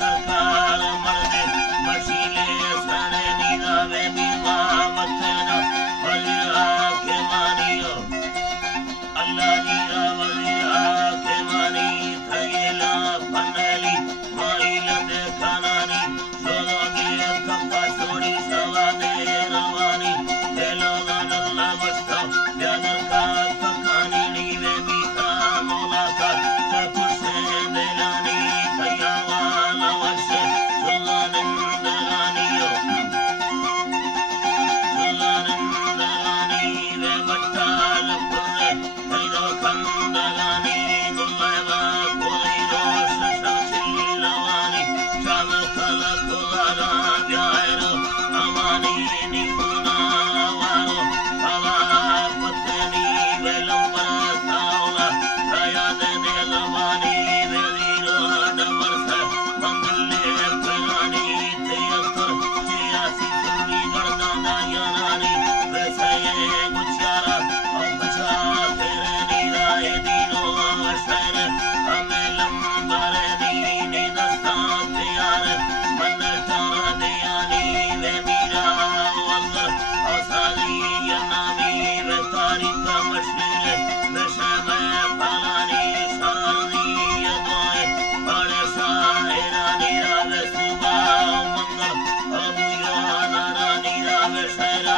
सरकार मर्दे मशीले सने नीरावे बीमा वतना वलिया के मानियो अल्लाह नीरा वलिया के मानी थगेला फनली माइल दे खानानी सोलोगी कप्पा छोड़ी सवाने रवानी हेलो अल्लाह वस्ता यादर का तकानी नीवे बीता मौला का कुछ देलानी थयावा नवश सुल्लानंदगानियो सुल्लानंदगानी वे बट्टाल पुरे हैदो खंदगानी गुल्लेवा कोई रोश शमसिल्लवानी चाल कल कुलारा जायरो अमानी निपुना वारो बाबा पत्नी वेलंबर सावला दया दे लवानी वेलीरो डबरस मंगले कलानी तेयकर चियासी सुनी वरदाना यानानी वैसे गुचारा और बचा तेरे नीराए दीनो शहर हमें लंबर नी दस्ता तैयार मन चारा दयानी वे मीरा वल्लर और साली यनामी वे तारीख मशहूर वे शहर फलानी शरानी यदोए बड़े शायरा नीरा वे सुबह मंगल अबू याना नीरा वे शहरा